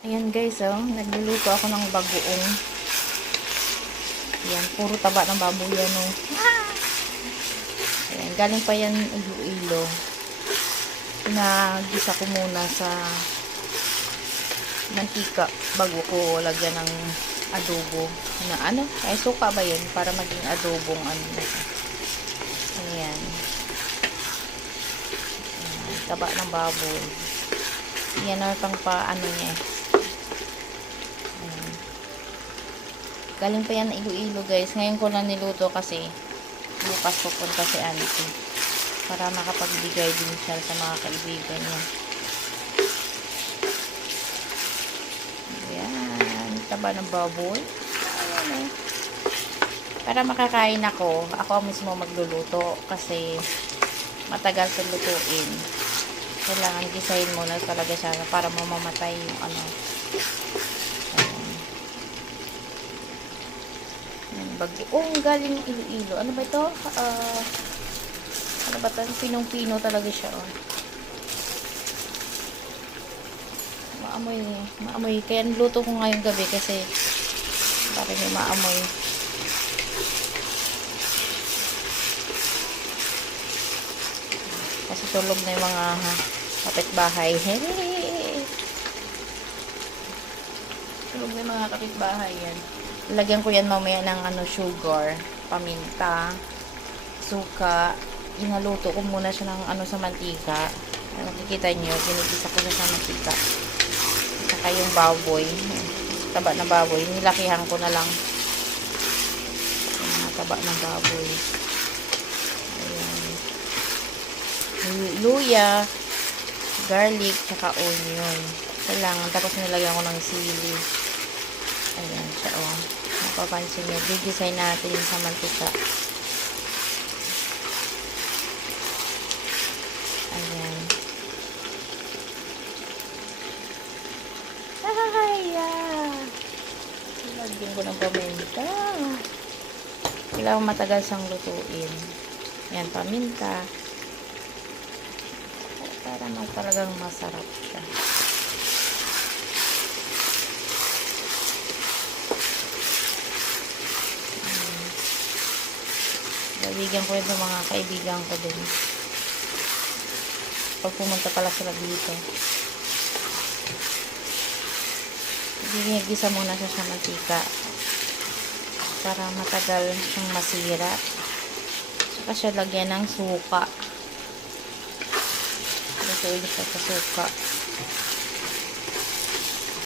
Ayan guys, oh, nagluluto ako ng bagoong. Ayan, puro taba ng baboy yan, oh. Ayan, galing pa yan Iloilo. Pinagisa ko muna sa mantika bago ko lagyan ng adobo. Na ano? Ay, suka ba yun? Para maging adobong ano. Ayan. Ayan, taba ng baboy. Yan na pang ano niya. Ayan. Galing pa yan Iloilo guys. Ngayon ko lang niluto kasi bukas pupunta si auntie para makapagbigay din siya sa mga kaibigan niya. Ayan. Taba ng baboy. Ayan, eh. Para makakain ako mismo magluluto kasi matagal sa lutuin. Kailangan gisahin muna talaga siya para mamamatay yung ano. Bagoong galing Iloilo. Ano ba ito? Ano ba ito? Pinong-pino talaga siya. Oh. Maamoy. Kaya niluto ko ngayong gabi kasi bakit may maamoy. Kasi tulog na yung mga kapitbahay. Tulog na yung mga kapitbahay yan. Lagyan ko yan mamaya ng sugar, paminta, suka. Inaluto ko muna siya ng sa mantika. Nakikita nyo, ginigisa ko siya sa mantika. Saka yung baboy, taba na baboy, nilakihan ko na lang. Yung taba ng baboy. Ayan. Luya, garlic, saka onion. Kailangan, tapos nilagyan ko ng sili. Ayan siya, oh. Mapapansin nyo, gigisay natin sa mantika. Ayan. Lagyan ko ng paminta. Kailangan matagal siyang lutuin. Ayan, paminta. Para talagang masarap siya. Bigyan ko ito mga kaibigan ko din. Pag pumunta pala sila dito. Ginigisa muna siya sa mantika para matagal siyang masira. Saka siya lagyan ng suka. Lutuin siya sa suka.